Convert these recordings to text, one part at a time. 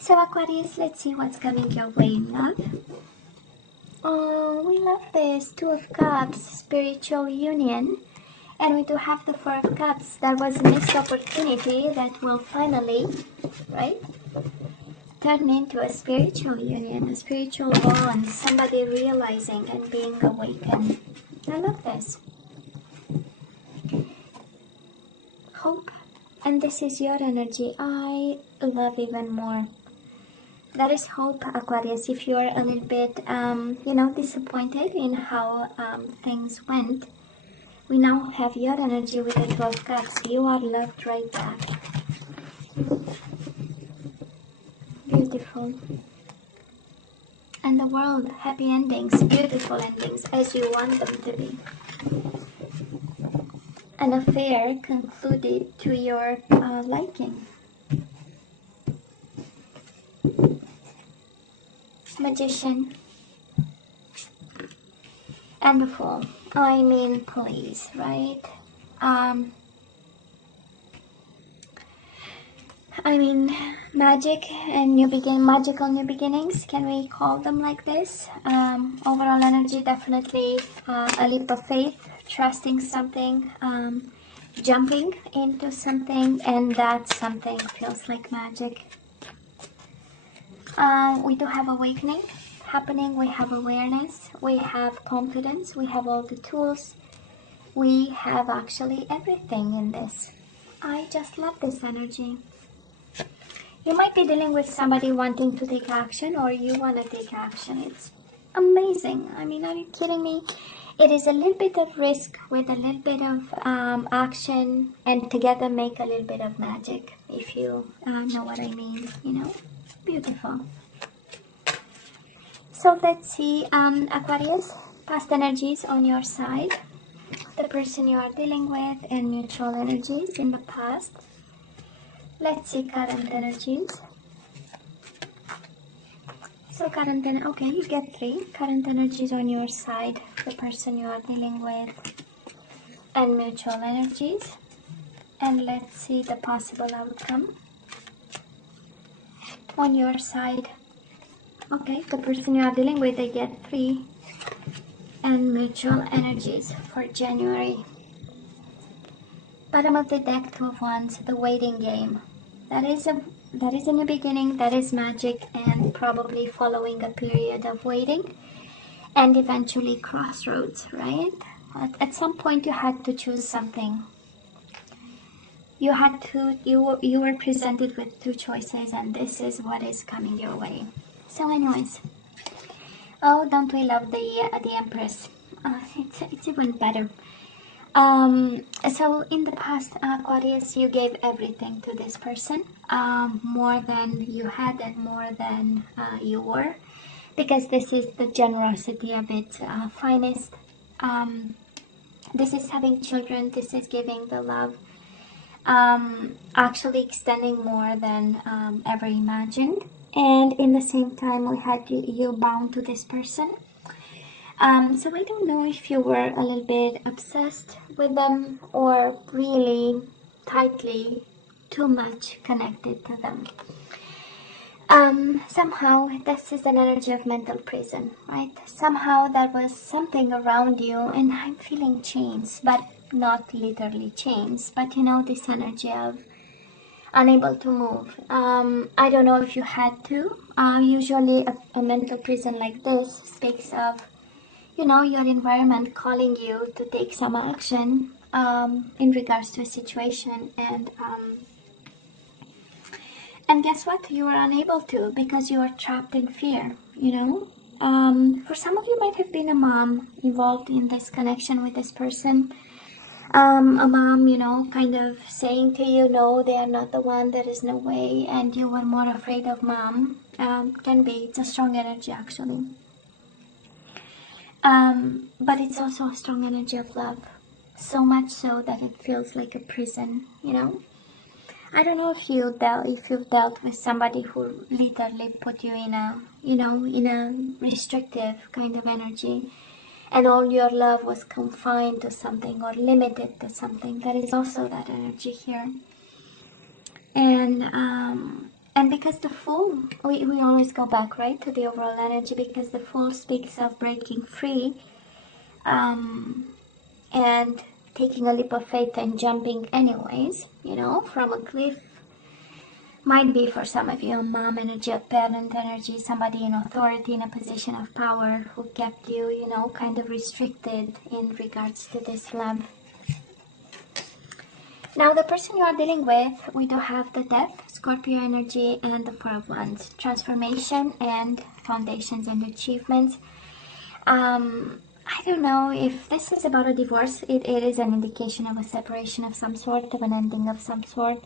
So Aquarius, let's see what's coming your way in love. Oh, we love this. Two of Cups, spiritual union. And we do have the Four of Cups. There was a missed opportunity that will finally, right, turn into a spiritual union, a spiritual bond, somebody realizing and being awakened. I love this. Hope. And this is your energy. I love even more. That is hope, Aquarius. If you're a little bit, disappointed in how things went, we now have your energy with the 12 Cups. You are loved right back. Beautiful. And the world, happy endings, beautiful endings, as you want them to be. An affair concluded to your liking. Magician. And the Fool. I mean, please, right? Magic and magical new beginnings. Can we call them like this? Overall energy, definitely a leap of faith, trusting something, jumping into something, and that something feels like magic. We do have awakening happening. We have awareness, we have confidence, we have all the tools, we have actually everything in this. I just love this energy. You might be dealing with somebody wanting to take action, or you want to take action. It's amazing. I mean, are you kidding me? It is a little bit of risk with a little bit of action, and together make a little bit of magic, if you know what I mean, you know. Beautiful. So let's see, Aquarius, past energies on your side, the person you are dealing with, and mutual energies in the past. Let's see current energies. So current, okay, you get 3 current energies on your side, the person you are dealing with, and mutual energies. And let's see the possible outcome on your side. Okay, the person you are dealing with, they get 3, and mutual energies for January. Bottom of the deck, 2 of Wands, the waiting game. That is a new beginning, that is magic, and probably following a period of waiting and eventually crossroads, right? At some point you had to choose something. You were presented with 2 choices, and this is what is coming your way. So anyways, oh, don't we love the Empress? It's even better. So in the past, Aquarius, you gave everything to this person, more than you had and more than you were, because this is the generosity of its finest. This is having children, this is giving the love, actually extending more than ever imagined. And in the same time, we had you bound to this person. So I don't know if you were a little bit obsessed with them, or really tightly, too much connected to them. Somehow this is an energy of mental prison, right? Somehow there was something around you, and I'm feeling chains, but not literally chains, but you know, this energy of unable to move. I don't know if you had to. Usually a mental prison like this speaks of, you know, your environment calling you to take some action in regards to a situation, and guess what? You are unable to, because you are trapped in fear, you know. For some of you might have been a mom involved in this connection with this person. A mom, you know, kind of saying to you, no, they are not the one, there is no way, and you were more afraid of mom. Can be, it's a strong energy actually. But it's also a strong energy of love, so much so that it feels like a prison, you know. I don't know if you've dealt with somebody who literally put you in a, you know, in a restrictive kind of energy, and all your love was confined to something or limited to something. There is also that energy here. And And because the Fool, we always go back, right, to the overall energy, because the Fool speaks of breaking free, and taking a leap of faith and jumping anyways, you know, from a cliff. Might be for some of you a mom energy, a parent energy, somebody in authority, in a position of power who kept you, you know, kind of restricted in regards to this love. Now, the person you are dealing with, we do have the Death, Scorpio energy, and the Four of Wands, transformation and foundations and achievements. I don't know if this is about a divorce. It is an indication of a separation of some sort, of an ending of some sort.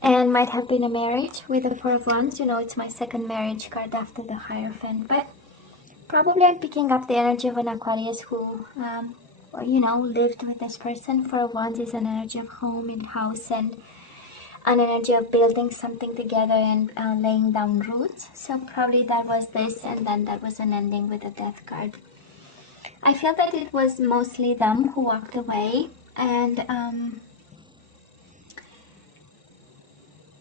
And might have been a marriage with the Four of Wands. You know, it's my second marriage card after the Hierophant. But probably I'm picking up the energy of an Aquarius who, you know, lived with this person. Four of Wands is an energy of home and house, and an energy of building something together and laying down roots. So probably that was this, and then that was an ending with a Death card. I feel that it was mostly them who walked away, and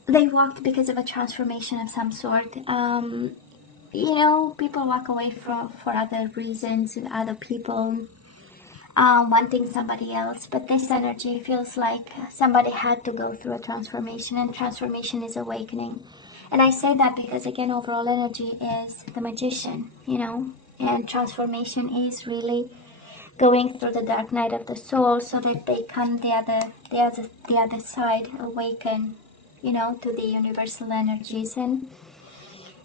they walked because of a transformation of some sort. You know, people walk away for other reasons, and other people wanting somebody else, but this energy feels like somebody had to go through a transformation, and transformation is awakening. And I say that because, again, overall energy is the Magician, you know, and transformation is really going through the dark night of the soul so that they come the other side, awaken, you know, to the universal energies. And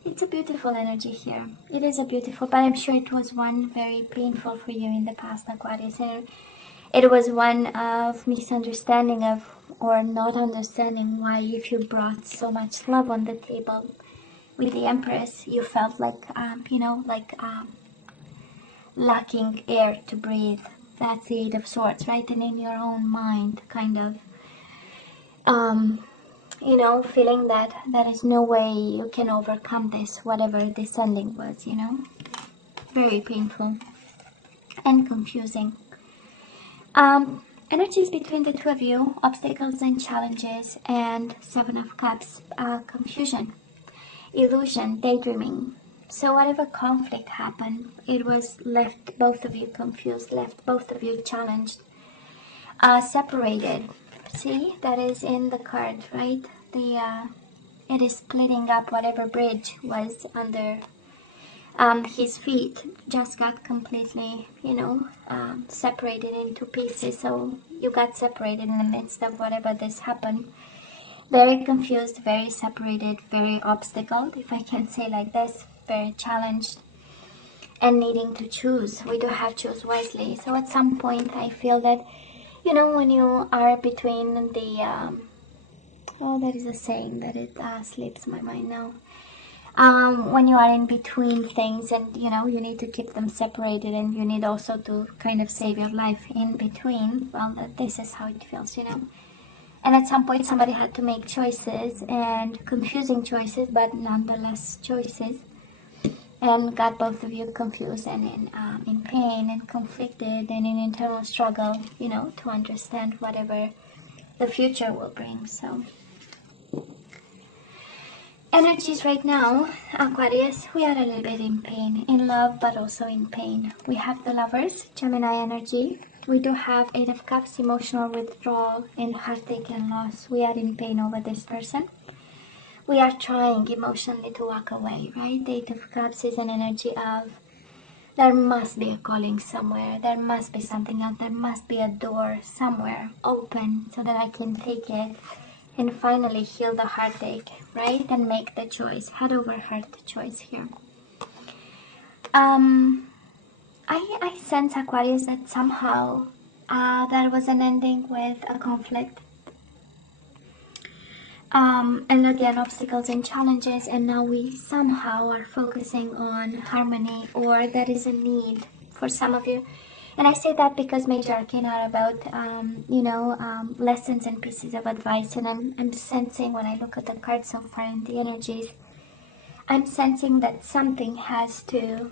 it's a beautiful energy here. It is a beautiful, but I'm sure it was one very painful for you in the past, Aquarius. And it was one of misunderstanding of, or not understanding why, if you brought so much love on the table with the Empress, you felt like, you know, like lacking air to breathe. That's the Eight of Swords, right? And in your own mind, kind of, you know, feeling that there is no way you can overcome this, whatever this ending was, you know. Very painful and confusing. Energies between the two of you, obstacles and challenges, and Seven of Cups, confusion, illusion, daydreaming. So whatever conflict happened, it was left both of you confused, left both of you challenged, separated. See, that is in the card, right? It is splitting up. Whatever bridge was under his feet just got completely, you know, separated into pieces. So you got separated in the midst of whatever this happened. Very confused, very separated, very obstacled, if I can say like this, very challenged, and needing to choose. We do have choose wisely. So at some point I feel that, you know, when you are between the, oh, there is a saying that it slips my mind now. When you are in between things, and you know, you need to keep them separated, and you need also to kind of save your life in between. Well, this is how it feels, you know. And at some point somebody had to make choices, and confusing choices, but nonetheless choices, and got both of you confused and in pain and conflicted and in internal struggle, you know, to understand whatever the future will bring. So energies right now, Aquarius, we are a little bit in pain, in love, but also in pain. We have the Lovers, Gemini energy. We do have Eight of Cups, emotional withdrawal and heartache and loss. We are in pain over this person. We are trying emotionally to walk away, right? The Eight of Cups is an energy of, there must be a calling somewhere. There must be something else. There must be a door somewhere open so that I can take it and finally heal the heartache, right? And make the choice, head over heart choice here. I sense, Aquarius, that somehow there was an ending with a conflict. And again, obstacles and challenges, and now we somehow are focusing on harmony, or there is a need for some of you. And I say that because Major Arcana are about, you know, lessons and pieces of advice. And I'm sensing, when I look at the cards so far in the energies, I'm sensing that something has to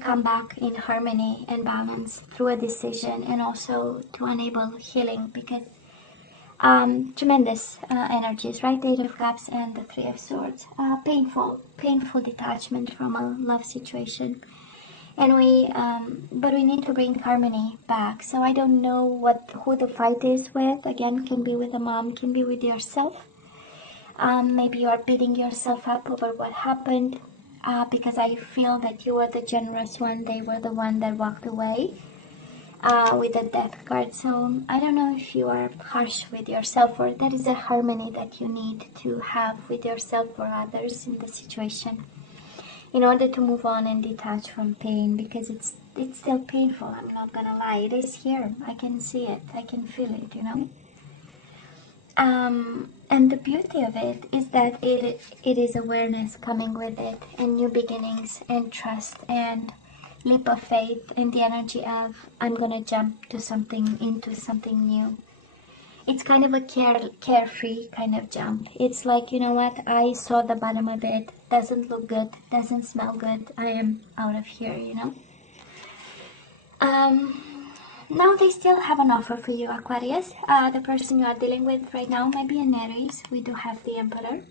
come back in harmony and balance through a decision, and also to enable healing, because Tremendous energies, right? Eight of Cups and the Three of Swords. Painful detachment from a love situation. And but we need to bring harmony back. So I don't know who the fight is with. Again, can be with a mom, can be with yourself. Maybe you are beating yourself up over what happened, because I feel that you were the generous one. They were the one that walked away with the Death card. So I don't know if you are harsh with yourself, or that is a harmony that you need to have with yourself or others in the situation, in order to move on and detach from pain, because it's still painful. I'm not gonna lie, it is here. I can see it, I can feel it, you know. And the beauty of it is that it is awareness coming with it, and new beginnings, and trust, and leap of faith, and the energy of I'm gonna jump to something, into something new. It's kind of a carefree kind of jump. It's like, you know what, I saw the bottom of it, doesn't look good, doesn't smell good, I am out of here, you know. Now they still have an offer for you, Aquarius. The person you are dealing with right now might be an Aries. We do have the Emperor,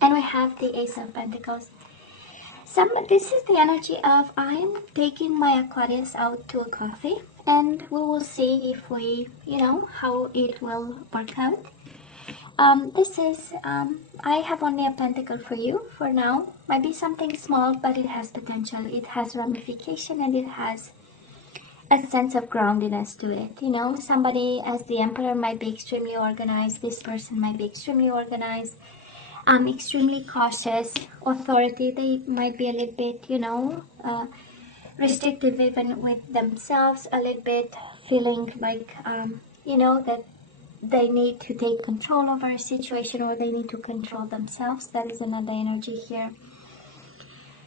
and we have the Ace of Pentacles. This is the energy of I'm taking my Aquarius out to a coffee, and we will see if we, you know, how it will work out. I have only a pentacle for you for now. Might be something small, but it has potential. It has ramification, and it has a sense of groundedness to it. You know, somebody as the Emperor might be extremely organized. This person might be extremely organized, extremely cautious. Authority, they might be a little bit, you know, restrictive even with themselves, a little bit feeling like, you know, that they need to take control over a situation, or they need to control themselves. That is another energy here.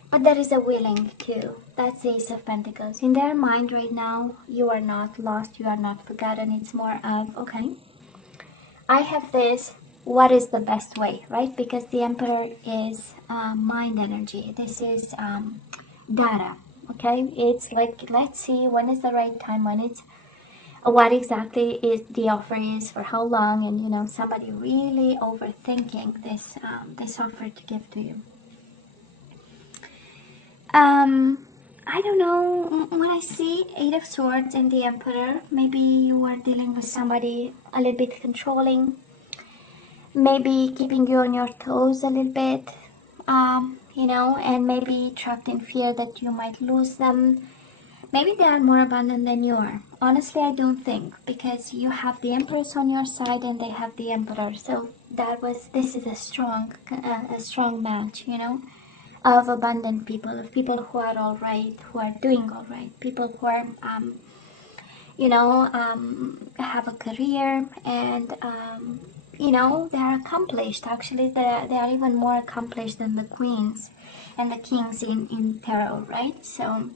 But there is a willing too. That's the Ace of Pentacles. In their mind right now, you are not lost, you are not forgotten. It's more of, okay, I have this, what is the best way, right? Because the Emperor is mind energy. This is data, okay? It's like, let's see when is the right time, when it's, what exactly is the offer is, for how long, and you know, somebody really overthinking this, this offer to give to you. I don't know, when I see Eight of Swords and the Emperor, maybe you are dealing with somebody a little bit controlling, maybe keeping you on your toes a little bit, you know, and maybe trapped in fear that you might lose them. Maybe they are more abundant than you are. Honestly, I don't think, because you have the Empress on your side and they have the Emperor. So this is a strong match, you know, of abundant people, of people who are all right, who are doing all right, people who are, you know, have a career, and, you know, they are accomplished. Actually, they are even more accomplished than the queens and the kings in tarot, right? So,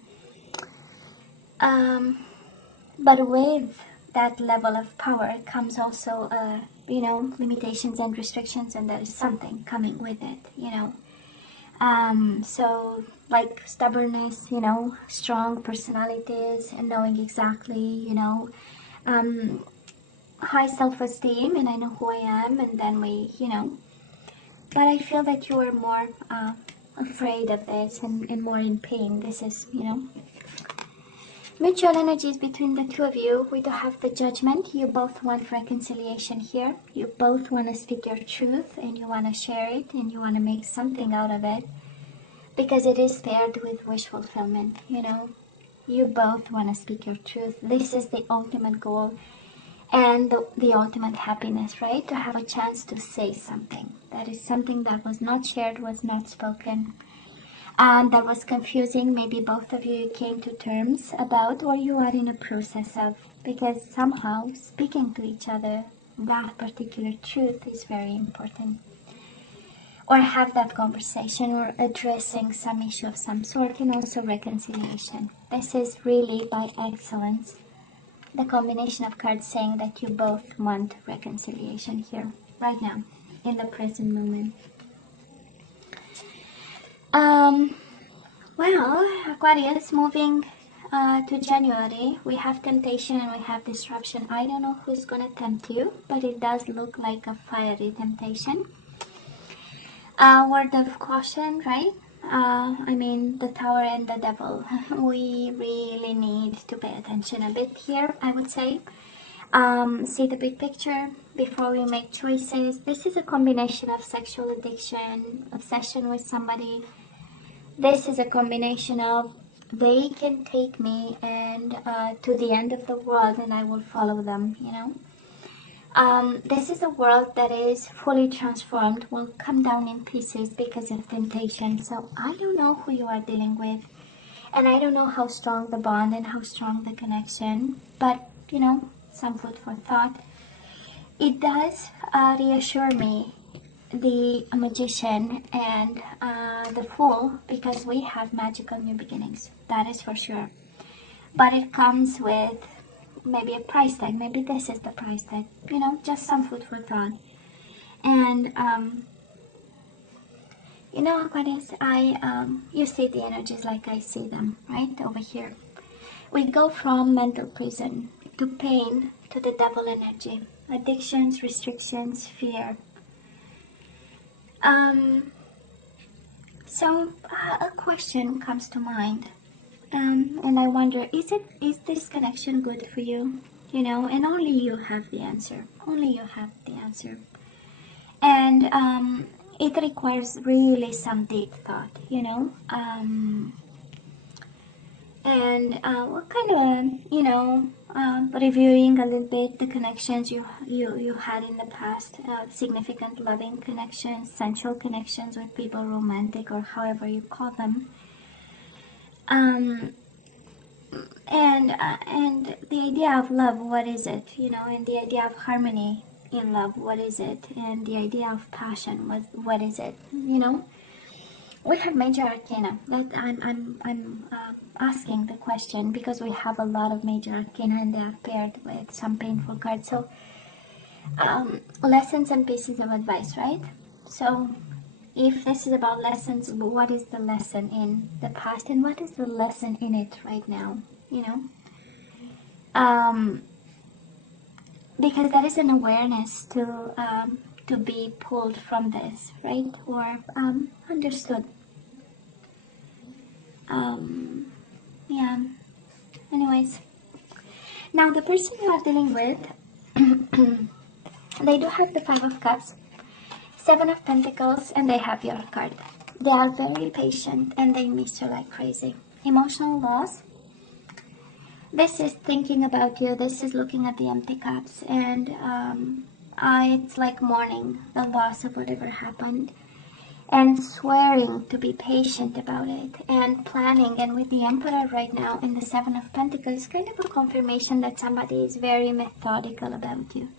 but with that level of power comes also, you know, limitations and restrictions, and there is something coming with it, you know. So like stubbornness, you know, strong personalities, and knowing exactly, you know, high self-esteem, and I know who I am, and then we, you know, but I feel that you are more afraid of this, and more in pain. This is, you know, mutual energies between the two of you. We do have the Judgment. You both want reconciliation here. You both want to speak your truth, and you want to share it, and you want to make something out of it, because it is paired with wish fulfillment, you know. You both want to speak your truth. This is the ultimate goal, and the ultimate happiness, right? To have a chance to say something. That is something that was not shared, was not spoken, and that was confusing. Maybe both of you came to terms about, or you are in a process of, because somehow speaking to each other that particular truth is very important. Or have that conversation, or addressing some issue of some sort, and also reconciliation. This is really by excellence the combination of cards saying that you both want reconciliation here, right now, in the present moment. Well, Aquarius, moving to January, we have temptation and we have disruption. I don't know who's going to tempt you, but it does look like a fiery temptation. Word of caution, right? I mean, the Tower and the Devil. We really need to pay attention a bit here, I would say. See the big picture before we make choices. This is a combination of sexual addiction, obsession with somebody. This is a combination of they can take me and to the end of the world and I will follow them, you know. This is a world that is fully transformed, will come down in pieces because of temptation. So I don't know who you are dealing with, and I don't know how strong the bond and how strong the connection, but you know, some food for thought. It does reassure me, the Magician and the Fool, because we have magical new beginnings, that is for sure. But it comes with maybe a price tag. Maybe this is the price tag, you know, just some food for thought. And you know, Aquarius, you see the energies like I see them, right over here. We go from mental prison to pain to the devil energy, addictions, restrictions, fear. So a question comes to mind, and I wonder, is this connection good for you? You know, and only you have the answer. Only you have the answer. And it requires really some deep thought, you know. What kind of, you know, reviewing a little bit the connections you had in the past, significant loving connections, sensual connections with people, romantic or however you call them. And the idea of love, what is it, you know, and the idea of harmony in love, what is it, and the idea of passion, what is it, you know. We have major arcana. That I'm asking the question because we have a lot of major arcana and they are paired with some painful cards. So lessons and pieces of advice, right? So if this is about lessons, what is the lesson in the past and what is the lesson in it right now, you know? Because that is an awareness to be pulled from this, right? Or understood. Yeah. Anyways, now the person you are dealing with, they do have the Five of Cups, Seven of Pentacles, and they have your card. They are very patient and they miss you like crazy. Emotional loss. This is thinking about you. This is looking at the empty cups, and it's like mourning the loss of whatever happened, and swearing to be patient about it, and planning. And with the Emperor right now in the Seven of Pentacles, kind of a confirmation that somebody is very methodical about you.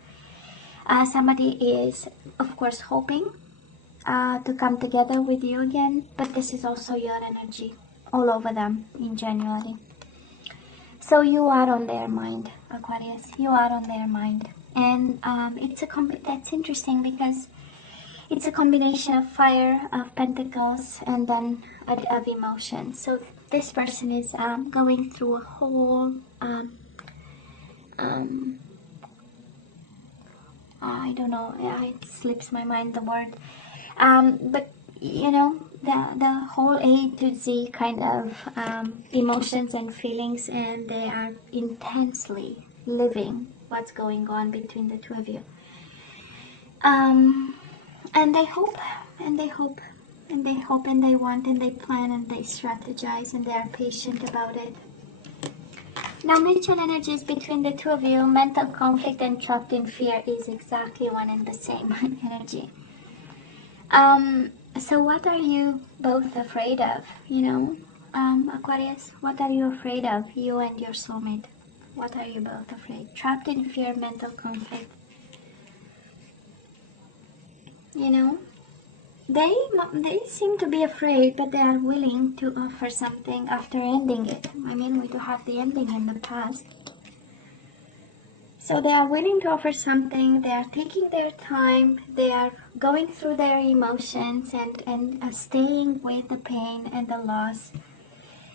Somebody is, of course, hoping to come together with you again, but this is also your energy all over them in January. So you are on their mind, Aquarius. You are on their mind. And that's interesting because it's a combination of fire, of pentacles, and then of emotion. So this person is going through a whole, I don't know, it slips my mind the word. But you know, the whole A to Z kind of emotions and feelings, and they are intensely living what's going on between the two of you. And they hope, and they hope, and they hope, and they want, and they plan, and they strategize, and they are patient about it. Now, mutual energies between the two of you, mental conflict and trapped in fear is exactly one and the same energy. So what are you both afraid of, you know, Aquarius? What are you afraid of, you and your soulmate? What are you both afraid? Trapped in fear, mental conflict. You know, they seem to be afraid, but they are willing to offer something after ending it. I mean, we do have the ending in the past. So they are willing to offer something, they are taking their time, they are going through their emotions and staying with the pain and the loss.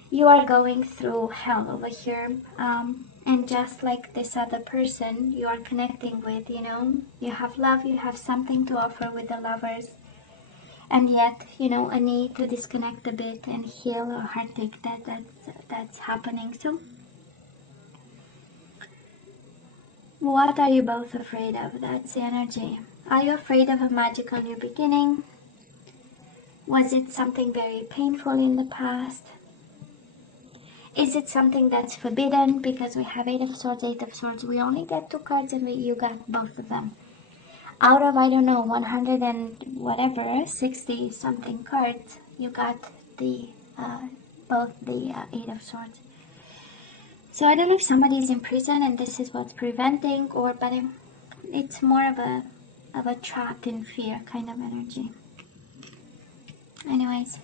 You are going through hell over here. And just like this other person you are connecting with, you know, you have love, you have something to offer with the lovers. And yet, you know, a need to disconnect a bit and heal a heartache that's happening. So what are you both afraid of? That's the energy. Are you afraid of a magical new beginning? Was it something very painful in the past? Is it something that's forbidden? Because we have Eight of Swords, Eight of Swords. We only get 2 cards and you got both of them. Out of, I don't know, 100 and whatever, 60 something cards, you got the both the Eight of Swords. So I don't know if somebody is in prison and this is what's preventing, or but it's more of a trap in fear kind of energy. Anyways,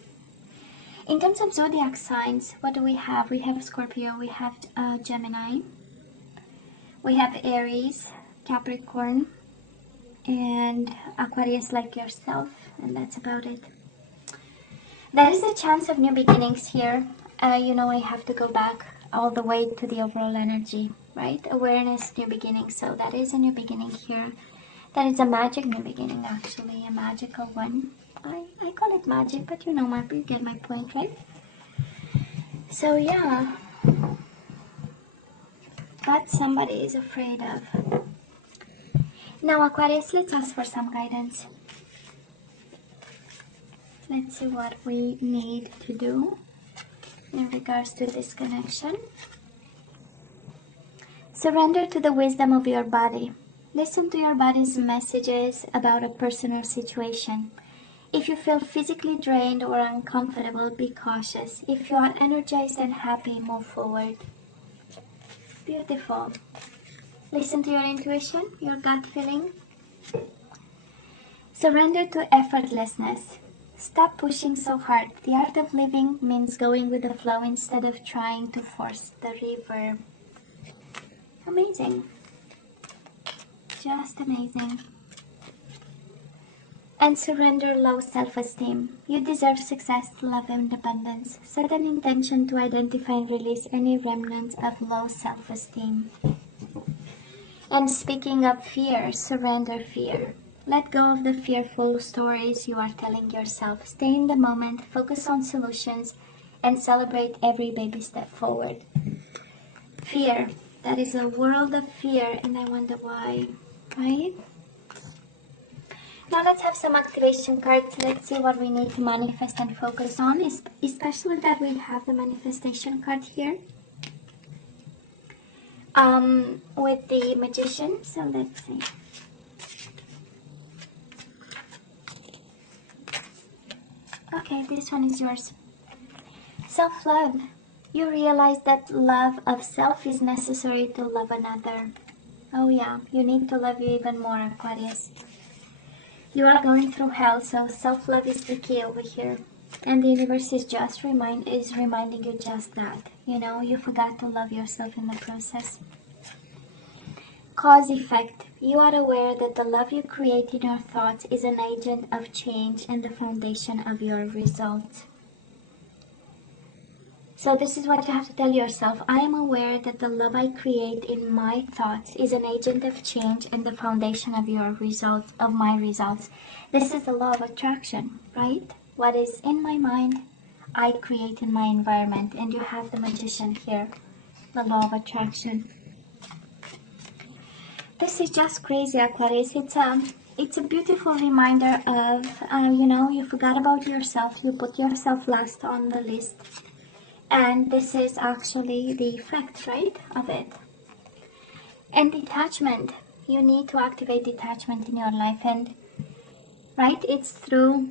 in terms of zodiac signs, what do we have? We have Scorpio, we have Gemini, we have Aries, Capricorn, and Aquarius like yourself, and that's about it. There is a chance of new beginnings here. You know, I have to go back all the way to the overall energy, right? Awareness, new beginning. So that is a new beginning here. That is a magic new beginning, actually, a magical one. I call it magic, but you know, you get my point, right? So yeah, that somebody is afraid of. Now, Aquarius, let's ask for some guidance. Let's see what we need to do in regards to this connection. Surrender to the wisdom of your body. Listen to your body's messages about a personal situation. If you feel physically drained or uncomfortable, be cautious. If you are energized and happy, move forward. Beautiful. Listen to your intuition, your gut feeling. Surrender to effortlessness. Stop pushing so hard. The art of living means going with the flow instead of trying to force the river. Amazing. Just amazing. And surrender low self-esteem. You deserve success, love, and abundance. Set an intention to identify and release any remnants of low self-esteem. And speaking of fear, surrender fear. Let go of the fearful stories you are telling yourself. Stay in the moment, focus on solutions, and celebrate every baby step forward. Fear. That is a world of fear, and I wonder why, right? Now let's have some activation cards. Let's see what we need to manifest and focus on, especially that we have the manifestation card here. With the Magician, so let's see. Okay, this one is yours. Self-love. You realize that love of self is necessary to love another. Oh yeah, you need to love you even more, Aquarius. You are going through hell, so self-love is the key over here. And the universe is just reminding you just that. You know, you forgot to love yourself in the process. Cause effect. You are aware that the love you create in your thoughts is an agent of change and the foundation of your results. So this is what you have to tell yourself. I am aware that the love I create in my thoughts is an agent of change and the foundation of your results, of my results. This is the law of attraction, right? What is in my mind, I create in my environment. And you have the Magician here, the law of attraction. This is just crazy, Aquarius. It's a beautiful reminder of, you know, you forgot about yourself. You put yourself last on the list. And this is actually the effect, right, of it. And detachment. You need to activate detachment in your life. And, right, it's through,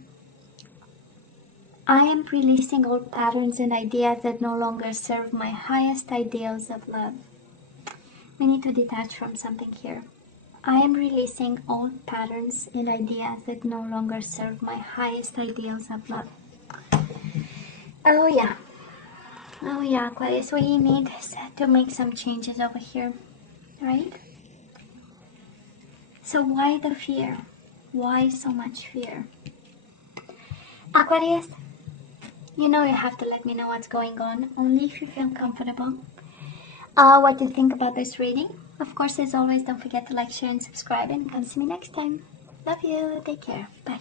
I am releasing old patterns and ideas that no longer serve my highest ideals of love. We need to detach from something here. I am releasing old patterns and ideas that no longer serve my highest ideals of love. Oh yeah. Oh yeah, Aquarius, we need to make some changes over here, right? So why the fear? Why so much fear? Aquarius, You know you have to let me know what's going on, only if you feel comfortable. What do you think about this reading? Of course, as always, don't forget to like, share, and subscribe, and come see me next time. Love you. Take care. Bye.